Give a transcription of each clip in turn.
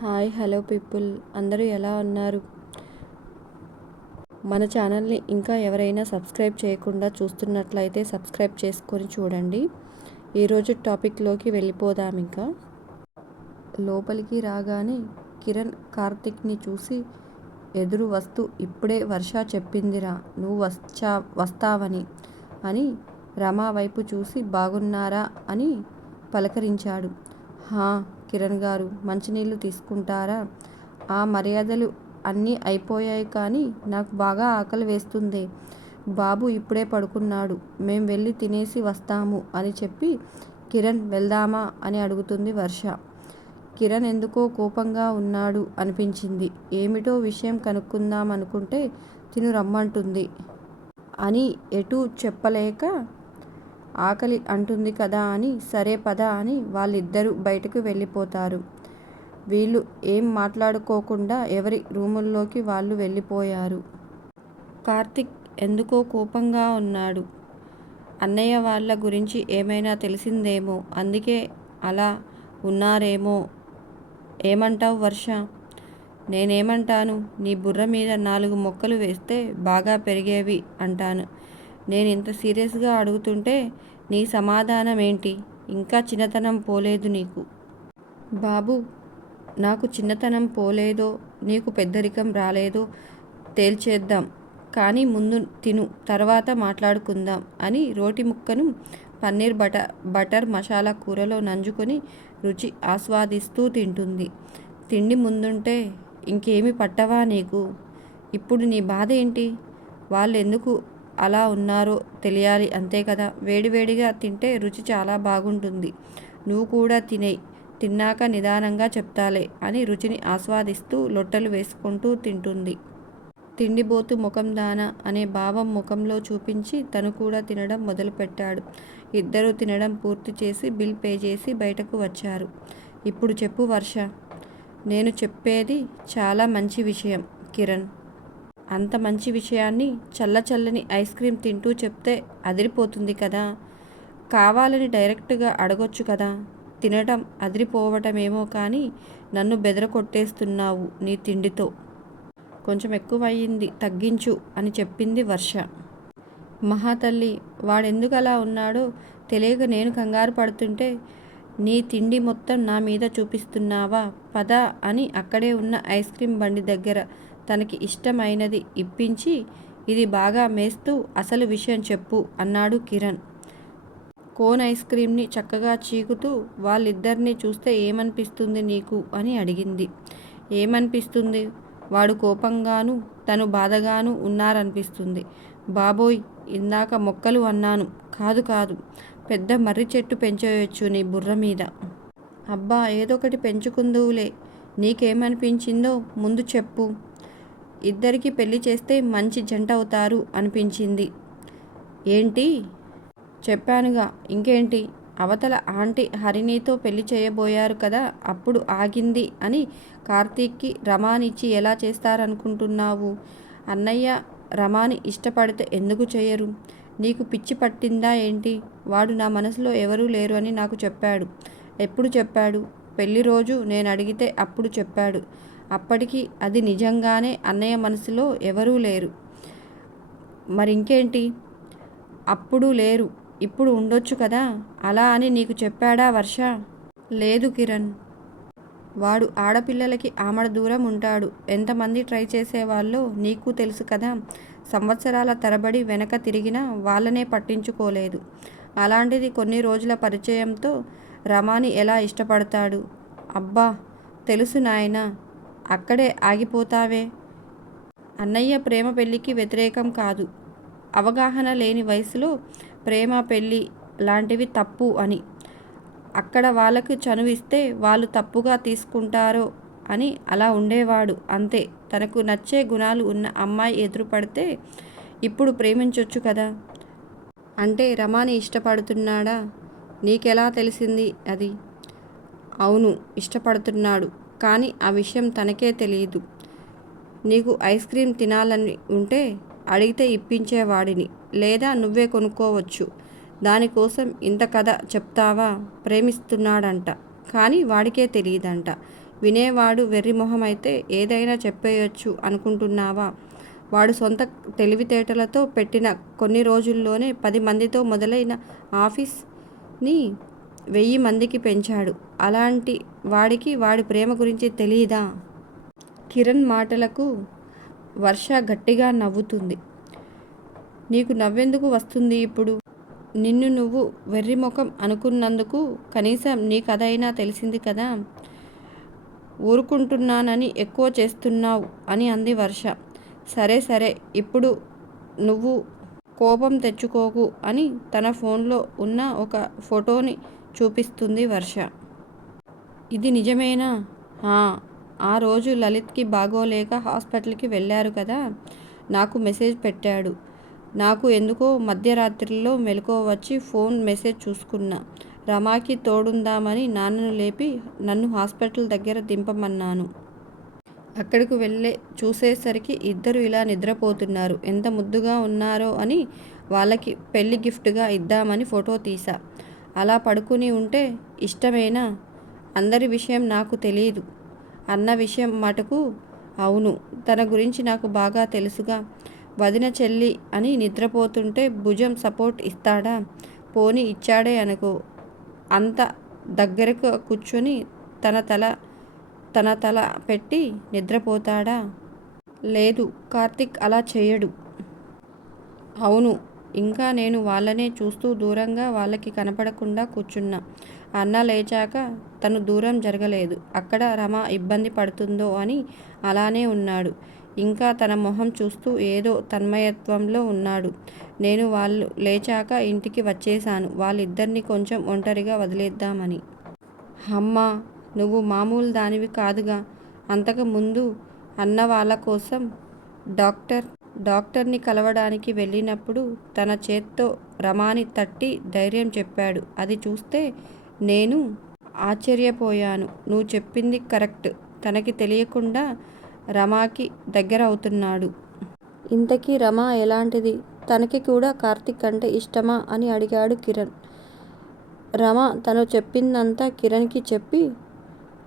Hi hello people, అందరూ ఎలా ఉన్నారు? మన ఛానల్ని ఇంకా ఎవరైనా సబ్స్క్రైబ్ చేయకుండా చూస్తున్నట్లయితే సబ్స్క్రైబ్ చేసుకొని చూడండి. ఈరోజు టాపిక్లోకి వెళ్ళిపోదాం. ఇంకా లోపలికి రాగానే కిరణ్ కార్తిక్ని చూసి ఎదురు వస్తూ, ఇప్పుడే వర్ష చెప్పిందిరా నువ్వు వస్తావని అని రమా వైపు చూసి బాగున్నారా అని పలకరించాడు. హా కిరణ్ గారు, మంచినీళ్ళు తీసుకుంటారా? ఆ మర్యాదలు అన్నీ అయిపోయాయి, కానీ నాకు బాగా ఆకలి వేస్తుంది. బాబు ఇప్పుడే పడుకున్నాడు, మేం వెళ్ళి తినేసి వస్తాము అని చెప్పి కిరణ్ వెళ్దామా అని అడుగుతుంది వర్ష. కిరణ్ ఎందుకో కోపంగా ఉన్నాడు అనిపించింది. ఏమిటో విషయం కనుక్కుందాం అనుకుంటే తిను రమ్మంటుంది అని ఎటూ చెప్పలేక, ఆకలి అంటుంది కదా అని సరే పద అని వాళ్ళిద్దరూ బయటకు వెళ్ళిపోతారు. వీళ్ళు ఏం మాట్లాడుకోకుండా ఎవరి రూముల్లోకి వాళ్ళు వెళ్ళిపోయారు. కార్తిక్ ఎందుకో కోపంగా ఉన్నాడు. అన్నయ్య వాళ్ళ గురించి ఏమైనా తెలిసిందేమో, అందుకే అలా ఉన్నారేమో. ఏమంటావు వర్ష? నేనేమంటాను? నీ బుర్ర మీద 4 మొక్కలు వేస్తే బాగా పెరిగేవి అంటాను. నేను ఇంత సీరియస్గా అడుగుతుంటే నీ సమాధానం ఏంటి? ఇంకా చిన్నతనం పోలేదు నీకు. బాబు, నాకు చిన్నతనం పోలేదో నీకు పెద్దరికం రాలేదో తేల్చేద్దాం, కానీ ముందు తిను, తర్వాత మాట్లాడుకుందాం అని రోటి ముక్కను పన్నీర్ బటర్ మసాలా కూరలో నంజుకొని రుచి ఆస్వాదిస్తూ తింటుంది. తిండి ముందుంటే ఇంకేమి పట్టవా నీకు? ఇప్పుడు నీ బాధ ఏంటి? వాళ్ళు ఎందుకు అలా ఉన్నారో తెలియాలి, అంతే కదా. వేడివేడిగా తింటే రుచి చాలా బాగుంటుంది. నువ్వు కూడా తినేయ్, తిన్నాక నిదానంగా చెప్తాలే అని రుచిని ఆస్వాదిస్తూ లొట్టలు వేసుకుంటూ తింటుంది. తిండిబోతు ముఖం దానా అనే భావం ముఖంలో చూపించి తను కూడా తినడం మొదలుపెట్టాడు. ఇద్దరూ తినడం పూర్తి చేసి బిల్ పే చేసి బయటకు వచ్చారు. ఇప్పుడు చెప్పు వర్ష. నేను చెప్పేది చాలా మంచి విషయం కిరణ్. అంత మంచి విషయాన్ని చల్లచల్లని ఐస్ క్రీమ్ తింటూ చెప్తే అదిరిపోతుంది కదా. కావాలని డైరెక్ట్గా అడగొచ్చు కదా. తినటం అదిరిపోవటమేమో కానీ నన్ను బెదరకొట్టేస్తున్నావు నీ తిండితో. కొంచెం ఎక్కువయ్యింది, తగ్గించు అని చెప్పింది వర్ష. మహాతల్లి, వాడెందుకు అలా ఉన్నాడో తెలియక నేను కంగారు పడుతుంటే నీ తిండి మొత్తం నా మీద చూపిస్తున్నావా? పద అని అక్కడే ఉన్న ఐస్ క్రీమ్ బండి దగ్గర తనకి ఇష్టమైనది ఇప్పించి, ఇది బాగా మేస్తూ అసలు విషయం చెప్పు అన్నాడు కిరణ్. కోన్ ఐస్ క్రీమ్ని చక్కగా చీకుతూ వాళ్ళిద్దరినీ చూస్తే ఏమనిపిస్తుంది నీకు అని అడిగింది. ఏమనిపిస్తుంది? వాడు కోపంగానూ తను బాధగానూ ఉన్నారనిపిస్తుంది. బాబోయ్, ఇందాక మొక్కలు అన్నాను. కాదు కాదు, పెద్ద మర్రి చెట్టు పెంచేయొచ్చు నీ బుర్ర మీద. అబ్బా, ఏదొకటి పెంచుకుందువులే. నీకేమనిపించిందో ముందు చెప్పు. ఇద్దరికి పెళ్లి చేస్తే మంచి జంట అవుతారు అనిపించింది. ఏంటి? చెప్పానుగా, ఇంకేంటి? అవతల ఆంటీ హరిణితో పెళ్లి చేయబోయారు కదా, అప్పుడు ఆగింది అని కార్తీక్కి రమానిచ్చి ఎలా చేస్తారనుకుంటున్నావు? అన్నయ్య రమాని ఇష్టపడితే ఎందుకు చేయరు? నీకు పిచ్చి పట్టిందా ఏంటి? వాడు నా మనసులో ఎవరూ లేరు అని నాకు చెప్పాడు. ఎప్పుడు చెప్పాడు? పెళ్లి రోజు నేను అడిగితే అప్పుడు చెప్పాడు. అప్పటికి అది నిజంగానే అన్నయ్య మనసులో ఎవరూ లేరు. మరింకేంటి? అప్పుడు లేరు, ఇప్పుడు ఉండొచ్చు కదా. అలా అని నీకు చెప్పాడా వర్ష? లేదు కిరణ్. వాడు ఆడపిల్లలకి ఆమడ దూరం ఉంటాడు. ఎంతమంది ట్రై చేసేవాళ్ళో నీకు తెలుసు కదా. సంవత్సరాల తరబడి వెనక తిరిగినా వాళ్ళనే పట్టించుకోలేదు. అలాంటిది కొన్ని రోజుల పరిచయంతో రమాని ఎలా ఇష్టపడతాడు? అబ్బా, తెలుసు నాయనా. అక్కడే ఆగిపోతావే. అన్నయ్య ప్రేమ పెళ్లికి వ్యతిరేకం కాదు. అవగాహన లేని వయసులో ప్రేమ పెళ్ళి లాంటివి తప్పు అని. అక్కడ వాళ్ళకు చనువిస్తే వాళ్ళు తప్పుగా తీసుకుంటారో అని అలా ఉండేవాడు, అంతే. తనకు నచ్చే గుణాలు ఉన్న అమ్మాయి ఎదురుపడితే ఇప్పుడు ప్రేమించొచ్చు కదా. అంటే రమాని ఇష్టపడుతున్నాడా? నీకెలా తెలిసింది అది? అవును, ఇష్టపడుతున్నాడు, కానీ ఆ విషయం తనకే తెలియదు. నీకు ఐస్ క్రీమ్ తినాలని ఉంటే అడిగితే ఇప్పించేవాడిని, లేదా నువ్వే కొనుక్కోవచ్చు. దానికోసం ఇంత కథ చెప్తావా? ప్రేమిస్తున్నాడంట, కానీ వాడికే తెలియదంట. వినేవాడు వెర్రిమొహం అయితే ఏదైనా చెప్పేయొచ్చు అనుకుంటున్నావా? వాడు సొంత తెలివితేటలతో పెట్టిన కొన్ని రోజుల్లోనే 10 మందితో మొదలైన ఆఫీస్ని 1000 మందికి పెంచాడు. అలాంటి వాడికి వాడి ప్రేమ గురించి తెలీదా? కిరణ్ మాటలకు వర్ష గట్టిగా నవ్వుతుంది. నీకు నవ్వెందుకు వస్తుంది ఇప్పుడు? నిన్ను నువ్వు వెర్రిముఖం అనుకున్నందుకు కనీసం నీ కథైనా తెలిసింది కదా. ఊరుకుంటున్నానని ఎక్కువ చేస్తున్నావు అని అంది వర్ష. సరే సరే, ఇప్పుడు నువ్వు కోపం తెచ్చుకోకు అని తన ఫోన్లో ఉన్న ఒక ఫోటోని చూపిస్తుంది వర్ష. ఇది నిజమేనా? ఆ రోజు లలిత్కి బాగోలేక హాస్పిటల్కి వెళ్ళారు కదా, నాకు మెసేజ్ పెట్టాడు. నాకు ఎందుకో మధ్యరాత్రిలో మెలకువ వచ్చి ఫోన్ మెసేజ్ చూసుకున్నా. రమాకి తోడుందామని నాన్నను లేపి నన్ను హాస్పిటల్ దగ్గర దింపమన్నాను. అక్కడికి వెళ్ళే చూసేసరికి ఇద్దరు ఇలా నిద్రపోతున్నారు. ఎంత ముద్దుగా ఉన్నారో అని వాళ్ళకి పెళ్లి గిఫ్ట్గా ఇద్దామని ఫోటో తీసా. అలా పడుకుని ఉంటే ఇష్టమేనా? అందరి విషయం నాకు తెలీదు. అన్న విషయం మటుకు అవును, తన గురించి నాకు బాగా తెలుసుగా. వదిన చెల్లి అని నిద్రపోతుంటే భుజం సపోర్ట్ ఇస్తాడా? పోనీ ఇచ్చాడే అనుకో, అంత దగ్గరకు కూర్చొని తన తల పెట్టి నిద్రపోతాడా? లేదు, కార్తిక్ అలా చెయ్యడు. అవును. ఇంకా నేను వాళ్ళనే చూస్తూ దూరంగా వాళ్ళకి కనపడకుండా కూర్చున్నా. అన్న లేచాక తను దూరం జరగలేదు. అక్కడ రమ ఇబ్బంది పడుతుందో అని అలానే ఉన్నాడు. ఇంకా తన మొహం చూస్తూ ఏదో తన్మయత్వంలో ఉన్నాడు. నేను వాళ్ళు లేచాక ఇంటికి వచ్చేశాను. వాళ్ళిద్దరినీ కొంచెం ఒంటరిగా వదిలేద్దామని. అమ్మా, నువ్వు మామూలు దానివి కాదుగా. అంతకు ముందు అన్న వాళ్ళ కోసం డాక్టర్ని కలవడానికి వెళ్ళినప్పుడు తన చేత్తో రమాని తట్టి ధైర్యం చెప్పాడు. అది చూస్తే నేను ఆశ్చర్యపోయాను. నువ్వు చెప్పింది కరెక్ట్. తనకి తెలియకుండా రమాకి దగ్గరవుతున్నాడు. ఇంతకీ రమ ఎలాంటిది? తనకి కూడా కార్తిక్ అంటే ఇష్టమా అని అడిగాడు కిరణ్. రమ తను చెప్పిందంతా కిరణ్కి చెప్పి,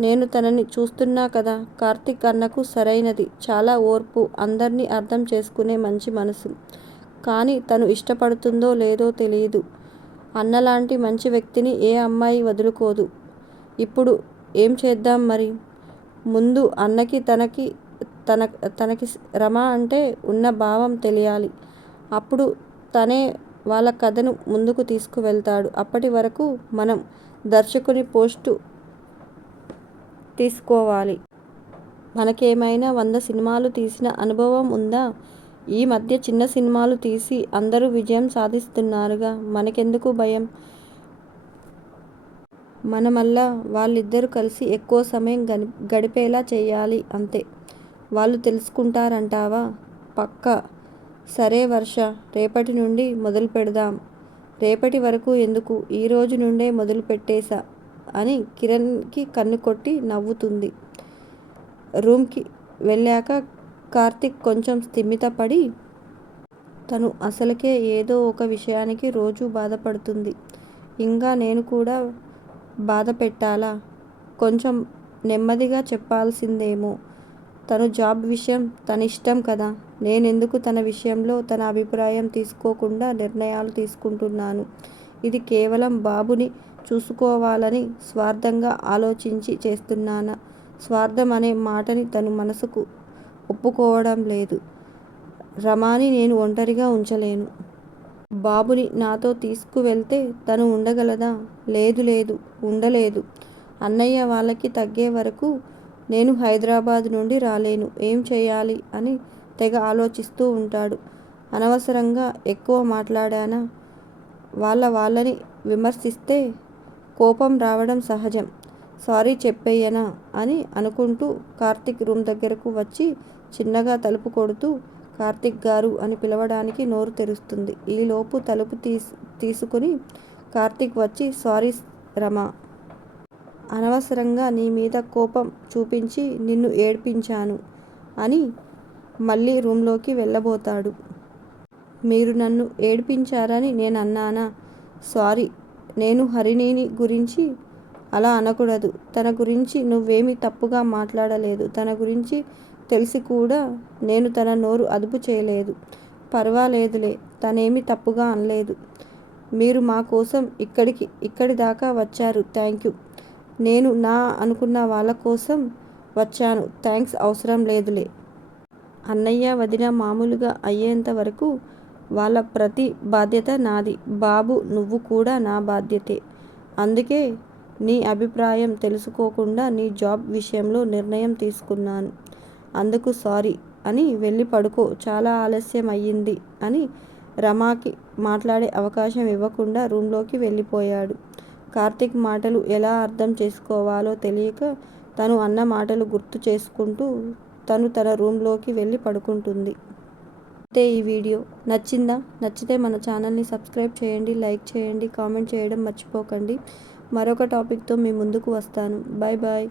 నేను తనని చూస్తున్నా కదా, కార్తిక్ అన్నకు సరైనది, చాలా ఓర్పు, అందర్నీ అర్థం చేసుకునే మంచి మనసు. కానీ తను ఇష్టపడుతుందో లేదో తెలీదు. అన్నలాంటి మంచి వ్యక్తిని ఏ అమ్మాయి వదులుకోదు. ఇప్పుడు ఏం చేద్దాం మరి? ముందు అన్నకి తనకి రమ అంటే ఉన్న భావం తెలియాలి. అప్పుడు తనే వాళ్ళ కథను ముందుకు తీసుకువెళ్తాడు. అప్పటి వరకు మనం దర్శకుని పోస్టు తీసుకోవాలి. మనకేమైనా 100 సినిమాలు తీసిన అనుభవం ఉందా? ఈ మధ్య చిన్న సినిమాలు తీసి అందరూ విజయం సాధిస్తున్నారుగా. మనకెందుకు భయం? మనమల్లా వాళ్ళిద్దరూ కలిసి ఎక్కువ సమయం గడిపేలా చెయ్యాలి అంతే. వాళ్ళు తెలుసుకుంటారంటావా? పక్కా. సరే వర్ష, రేపటి నుండి మొదలు పెడదాం. రేపటి వరకు ఎందుకు, ఈ రోజు నుండే మొదలు పెట్టేశా అని కిరణ్కి కన్ను కొట్టి నవ్వుతుంది. రూమ్కి వెళ్ళాక కార్తిక్ కొంచెం స్థిమితపడి, తను అసలుకే ఏదో ఒక విషయానికి రోజూ బాధపడుతుంది. ఇంకా నేను కూడా బాధ పెట్టాలా? కొంచెం నెమ్మదిగా చెప్పాల్సిందేమో. తను జాబ్ విషయం తనిష్టం కదా. నేనెందుకు తన విషయంలో తన అభిప్రాయం తీసుకోకుండా నిర్ణయాలు తీసుకుంటున్నాను? ఇది కేవలం బాబుని చూసుకోవాలని స్వార్థంగా ఆలోచించి చేస్తున్నానా? స్వార్థం అనే మాటని తను మనసుకు ఒప్పుకోవడం లేదు. రమాని నేను ఒంటరిగా ఉంచలేను. బాబుని నాతో తీసుకువెళ్తే తను ఉండగలదా? లేదు, ఉండలేదు. అన్నయ్య వాళ్ళకి తగ్గే వరకు నేను హైదరాబాద్ నుండి రాలేను. ఏం చెయ్యాలి అని తెగ ఆలోచిస్తూ ఉంటాడు. అనవసరంగా ఎక్కువ మాట్లాడానా? వాళ్ళని విమర్శిస్తే కోపం రావడం సహజం. సారీ చెప్పేయనా అని అనుకుంటూ కార్తిక్ రూమ్ దగ్గరకు వచ్చి చిన్నగా తలుపు కొడుతూ కార్తిక్ గారు అని పిలవడానికి నోరు తెరుస్తుంది. ఈలోపు తలుపు తీసుకుని కార్తిక్ వచ్చి, సారీ రమా, అనవసరంగా నీ మీద కోపం చూపించి నిన్ను ఏడ్పించాను అని మళ్ళీ రూంలోకి వెళ్ళబోతాడు. మీరు నన్ను ఏడ్పించారని నేనన్నానా? సారీ, నేను హరిణిని గురించి అలా అనకూడదు. తన గురించి నువ్వేమీ తప్పుగా మాట్లాడలేదు. తన గురించి తెలిసి కూడా నేను తన నోరు అదుపు చేయలేదు. పర్వాలేదులే, తనేమీ తప్పుగా అనలేదు. మీరు మా కోసం ఇక్కడి దాకా వచ్చారు. థ్యాంక్యూ. నేను నా అనుకున్న వాళ్ళ కోసం వచ్చాను. థ్యాంక్స్ అవసరం లేదులే. అన్నయ్య వదిన మామూలుగా అయ్యేంత వరకు వాళ్ళ ప్రతి బాధ్యత నాది. బాబు, నువ్వు కూడా నా బాధ్యతే. అందుకే నీ అభిప్రాయం తెలుసుకోకుండా నీ జాబ్ విషయంలో నిర్ణయం తీసుకున్నాను. అందుకు సారీ అని వెళ్ళి పడుకో. చాలా ఆలస్యం అయ్యింది అని రమాకి మాట్లాడే అవకాశం ఇవ్వకుండా రూంలోకి వెళ్ళిపోయాడు. కార్తీక్ మాటలు ఎలా అర్థం చేసుకోవాలో తెలియక తను అన్న మాటలు గుర్తు చేసుకుంటూ తను తన రూంలోకి వెళ్ళి పడుకుంటుంది. అయితే ఈ వీడియో నచ్చిందా? నచ్చితే మన ఛానల్ని సబ్స్క్రైబ్ చేయండి, లైక్ చేయండి, కామెంట్ చేయడం మర్చిపోకండి. మరొక టాపిక్తో మీ ముందుకు వస్తాను. Bye bye.